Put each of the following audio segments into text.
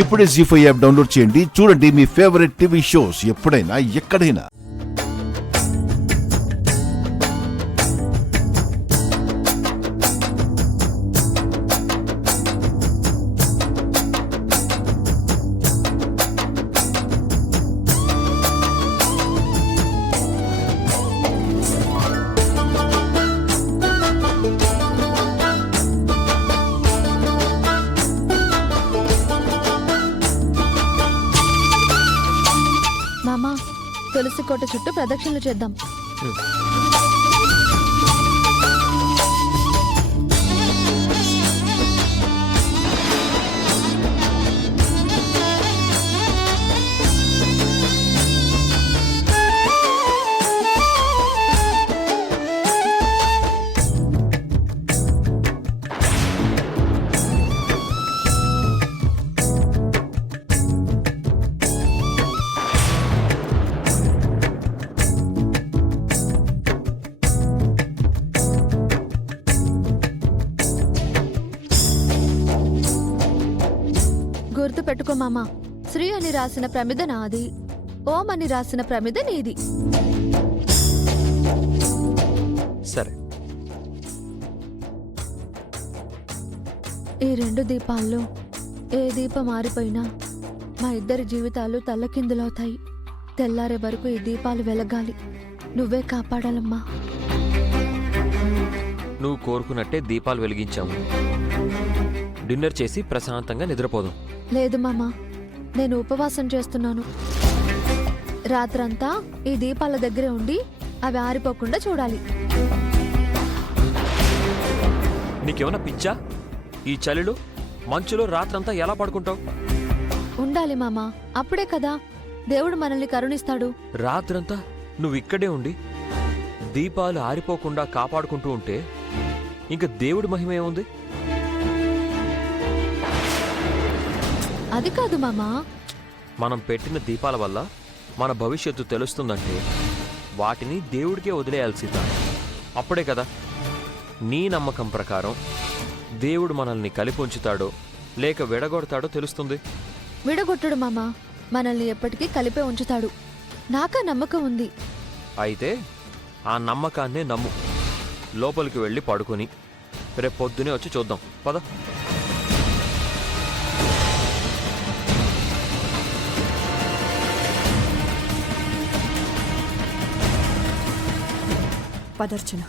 ఇప్పుడే జీ5 app download చేయండి. చూడండి మీ ఫేవరెట్ టీవీ షోస్ ఎప్పుడైనా ఎక్కడైనా. మామా, తులసి కోట చుట్టూ ప్రదక్షిణలు చేద్దాం. గుర్తు పెట్టుకో మామా, శ్రీ అని రాసిన ప్రమిద నాది, ఓం అని రాసిన ప్రమిద నీది. సరే. ఈ 2 దీపాల్లో ఏ దీపం మారిపోయినా మా ఇద్దరి జీవితాలు తల్లకిందులవుతాయి. తెల్లారే వరకు ఈ దీపాలు వెలగాలి. నువ్వే కాపాడాలమ్మా. నువ్వు కోరుకున్నట్టే దీపాలు వెలిగించాము. డిన్నర్ చేసి ప్రశాంతంగా నిద్రపోదాం. లేదు మామా, నేను ఉపవాసం చేస్తున్నాను. రాత్రంతా ఈ దీపాల దగ్గరే ఉండి అవి ఆరిపోకుండా చూడాలి. నీకేమన్నా పిచ్చా? ఈ చలిలో మంచులో రాత్రంతా ఎలా పడుకుంటావు? ఉండాలి మామా, అప్పుడే కదా దేవుడు మనల్ని కరుణిస్తాడు. రాత్రంతా నువ్వు ఇక్కడే ఉండి దీపాలు ఆరిపోకుండా కాపాడుకుంటూ ఉంటే ఇంక దేవుడి మహిమేముంది? అది కాదు మామా. మనం పెట్టిన దీపాల వల్ల మన భవిష్యత్తు తెలుస్తుందంటే వాటిని దేవుడికే వదిలేయాల్సిందా? అప్పుడే కదా నీ నమ్మకం ప్రకారం దేవుడు మనల్ని కలిపి ఉంచుతాడో లేక విడగొడతాడో తెలుస్తుంది. విడగొట్టడు మామా, మనల్ని ఎప్పటికీ కలిపే ఉంచుతాడు. నాకా నమ్మకం ఉంది. అయితే ఆ నమ్మకాన్నే నమ్ము. లోపలికి వెళ్ళి పడుకొని రేపు పొద్దునే వచ్చి చూద్దాం. పద. పదర్చన.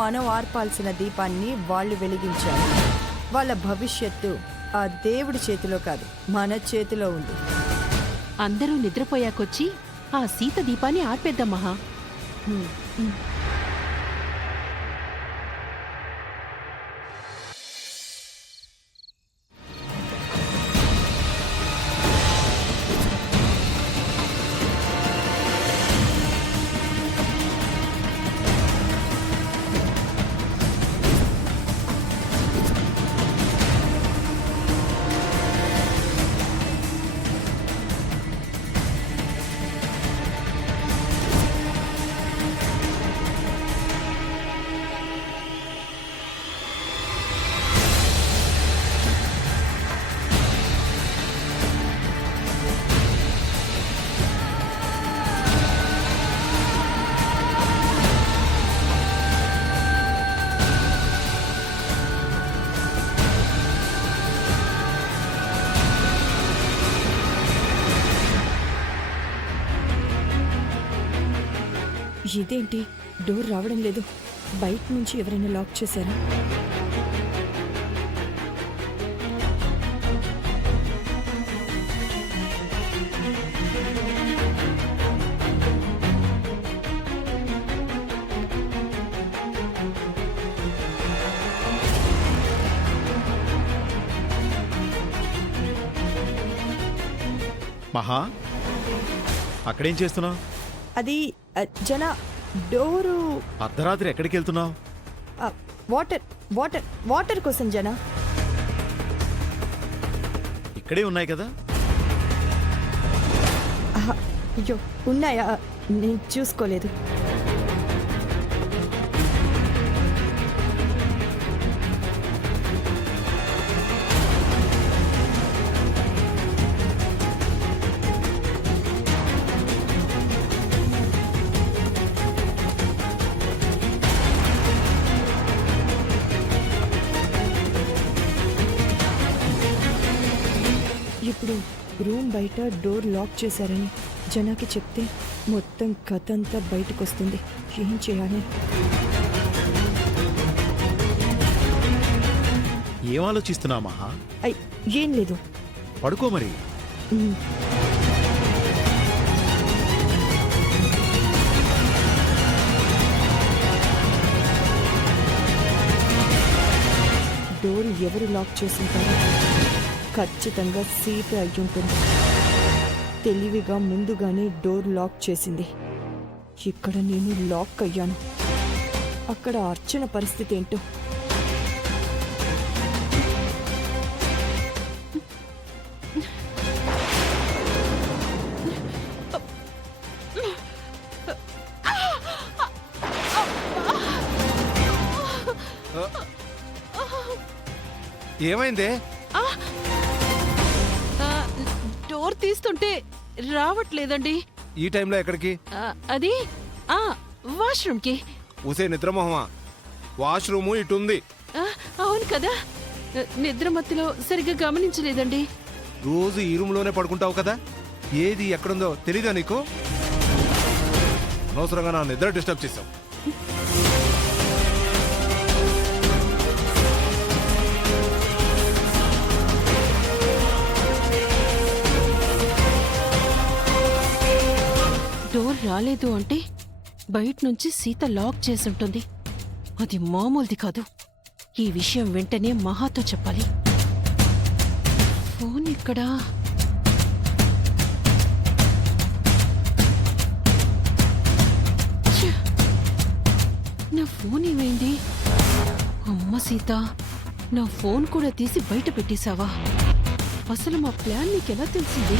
మనం ఆర్పాల్సిన దీపాన్ని వాళ్ళు వెలిగించారు. వాళ్ళ భవిష్యత్తు ఆ దేవుడి చేతిలో కాదు, మన చేతిలో ఉంది. అందరూ నిద్రపోయాకొచ్చి ఆ సీత దీపాన్ని ఆర్పేద్దాం మహా. ఇదేంటి, డోర్ రావడం లేదు? బయట నుంచి ఎవరైనా లాక్ చేశారా? మహా, అక్కడేం చేస్తున్నావు? అది జన డోరు అర్ధరాత్రి ఎక్కడికి వెళ్తున్నావు? ఆ, వాటర్ వాటర్ వాటర్ కోసం జనా. ఇక్కడే ఉన్నాయి కదా. ఆహా, అయ్యో ఉన్నాయా, నేను చూసుకోలేదు. ఇప్పుడు రూమ్ బయట డోర్ లాక్ చేశారని జనాకి చెప్తే మొత్తం కథ అంతా బయటకు వస్తుంది. ఏం చేయాలి? ఏం ఆలోచిస్తున్నావు మహా? ఏం లేదు. పడుకో మరి. ఉమ్. డోర్ ఎవరు లాక్ చేసింటారు? ఖచ్చితంగా సీత అయ్యుంటుంది. తెలివిగా ముందుగానే డోర్ లాక్ చేసింది. ఇక్కడ నేను లాక్ అయ్యాను. అక్కడ అర్చన పరిస్థితి ఏంటో. ఏమైందే? డోర్ తీస్తుంటే రావట్లేదండి. ఈ టైంలో ఎక్కడికి? అది వాష్రూమ్కి. ఊసే నిద్రమోహమా, వాష్రూము ఇటుంది. అవును కదా, నిద్ర మత్తులో సరిగ్గా గమనించలేదండి. రోజు ఈ రూమ్లోనే పడుకుంటావు కదా, ఏది ఎక్కడుందో తెలీదా నీకు? అనవసరంగా నా నిద్ర డిస్టర్బ్ చేశావు. డోర్ రాలేదు అంటే బయట నుంచి సీత లాక్ చేసుంటుంది. అది మామూలుది కాదు. ఈ విషయం వెంటనే మహాతో చెప్పాలి. ఫోన్ ఇక్కడా? ఛ! నా ఫోన్ ఏమైంది? అమ్మ సీత, నా ఫోన్ కూడా తీసి బయట పెట్టేశావా? అసలు మా ప్లాన్ నీకెలా తెలిసింది?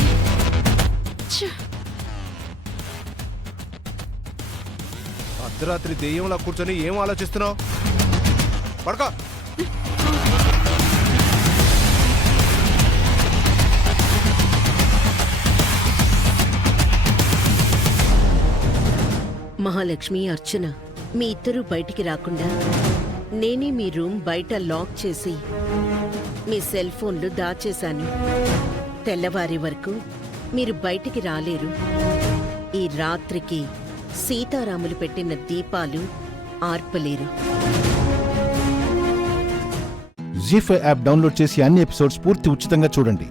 ఛ! అర్ధరాత్రి దెయ్యంలా కూర్చొని ఏం ఆలోచిస్తున్నావు? పడుకో. మహాలక్ష్మి, అర్చన, మీ ఇద్దరూ బయటికి రాకుండా నేనే మీ రూమ్ బయట లాక్ చేసి మీ సెల్ ఫోన్లు దాచేశాను. తెల్లవారి వరకు మీరు బయటికి రాలేరు. ఈ రాత్రికి సీతారాములు పెట్టిన దీపాలు ఆర్పలేరు. జీ5 యాప్ డౌన్లోడ్ చేసి అన్ని ఎపిసోడ్స్ పూర్తి ఉచితంగా చూడండి.